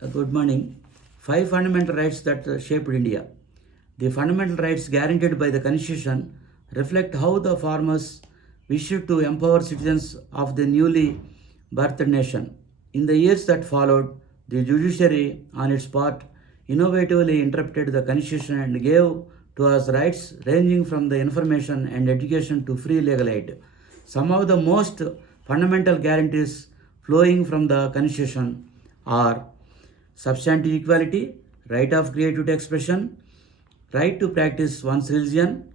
Good morning. Five fundamental rights that shaped India. The fundamental rights guaranteed by the Constitution reflect how the farmers wished to empower citizens of the newly birthed nation. In the years that followed, the judiciary, on its part, innovatively interpreted the Constitution and gave to us rights ranging from the information and education to free legal aid. Some of the most fundamental guarantees flowing from the Constitution are substantive equality, right of creative expression, right to practice one's religion,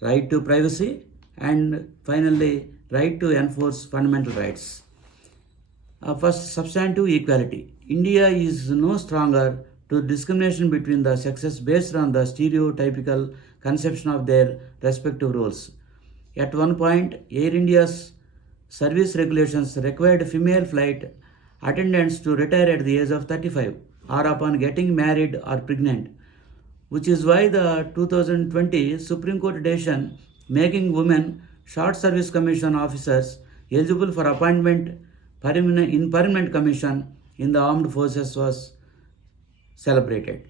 right to privacy, and finally, right to enforce fundamental rights. First, substantive equality. India is no stronger to discrimination between the sexes based on the stereotypical conception of their respective roles. At one point, Air India's service regulations required female flight attendants to retire at the age of 35 or upon getting married or pregnant, which is why the 2020 Supreme Court decision making women short service commission officers eligible for appointment in permanent commission in the armed forces was celebrated.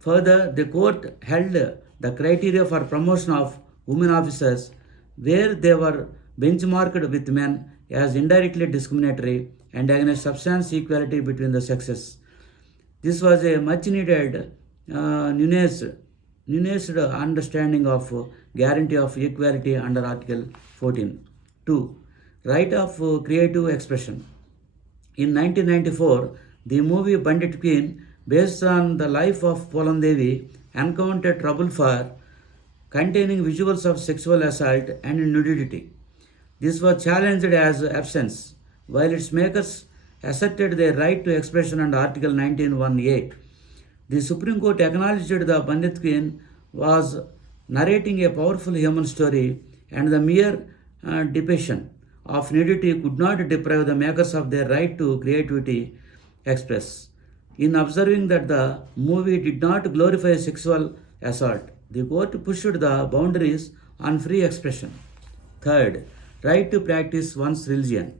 Further, the court held the criteria for promotion of women officers where they were benchmarked with men as indirectly discriminatory and against substantial equality between the sexes. This was a much needed nuanced understanding of guarantee of equality under Article 14. 2. Right of creative expression. In 1994, the movie Bandit Queen, based on the life of Polan Devi, encountered trouble for containing visuals of sexual assault and nudity. This was challenged as absence, while its makers asserted their right to expression under Article 19(1)(a). The Supreme Court acknowledged the Pandit Queen was narrating a powerful human story and the mere depiction of nudity could not deprive the makers of their right to creativity express. In observing that the movie did not glorify sexual assault, the court pushed the boundaries on free expression. Third, right to practice one's religion.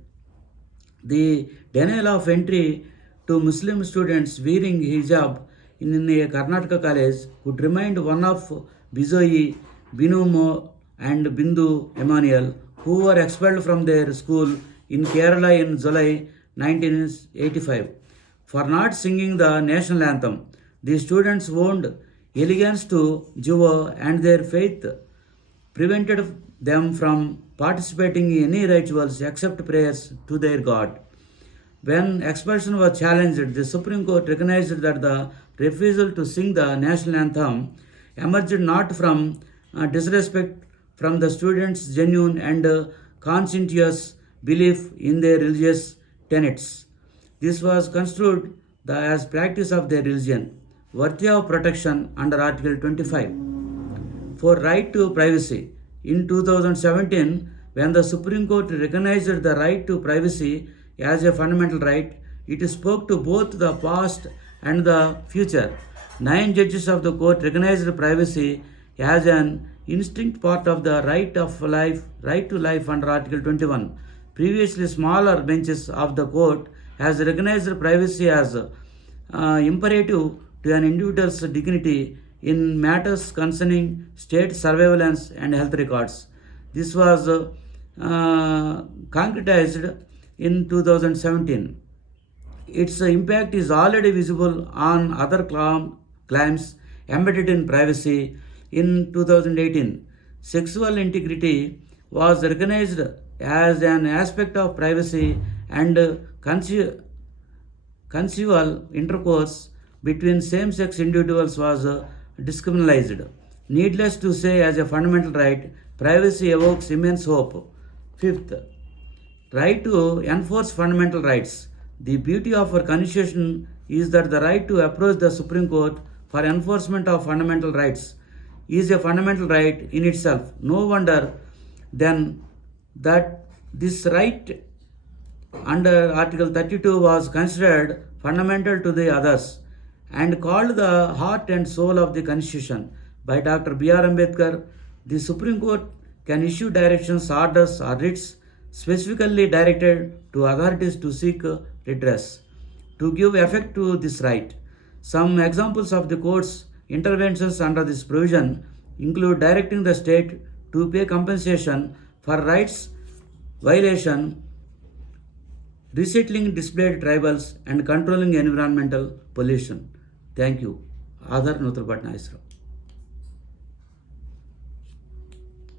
The denial of entry to Muslim students wearing hijab in a Karnataka college could remind one of Bizoyi, Binumo, and Bindu Emmanuel, who were expelled from their school in Kerala in July 1985 for not singing the national anthem. The students owed allegiance to Juvo and their faith prevented them from participating in any rituals except prayers to their God. When expulsion was challenged, the Supreme Court recognized that the refusal to sing the national anthem emerged not from disrespect from the students' genuine and conscientious belief in their religious tenets. This was construed as practice of their religion, worthy of protection under Article 25. For right to privacy, in 2017, when the Supreme Court recognized the right to privacy as a fundamental right, it spoke to both the past and the future. 9 judges of the court recognized privacy as an instinct part of the right to life under Article 21. Previously, smaller benches of the court has recognized privacy as imperative to an individual's dignity in matters concerning state surveillance and health records. This was concretized in 2017. Its impact is already visible on other claims embedded in privacy. In 2018, sexual integrity was recognized as an aspect of privacy and consensual intercourse between same-sex individuals was discriminated. Needless to say, as a fundamental right, privacy evokes immense hope. Fifth, right to enforce fundamental rights. The beauty of our Constitution is that the right to approach the Supreme Court for enforcement of fundamental rights is a fundamental right in itself. No wonder then that this right under Article 32 was considered fundamental to the others and called the heart and soul of the Constitution. By Dr. B.R. Ambedkar, the Supreme Court can issue directions, orders, or writs specifically directed to authorities to seek redress. to give effect to this right. Some examples of the court's interventions under this provision include directing the state to pay compensation for rights violation, resettling displaced tribals, and controlling environmental pollution. Thank you. Adhar Nutrapatna Isra.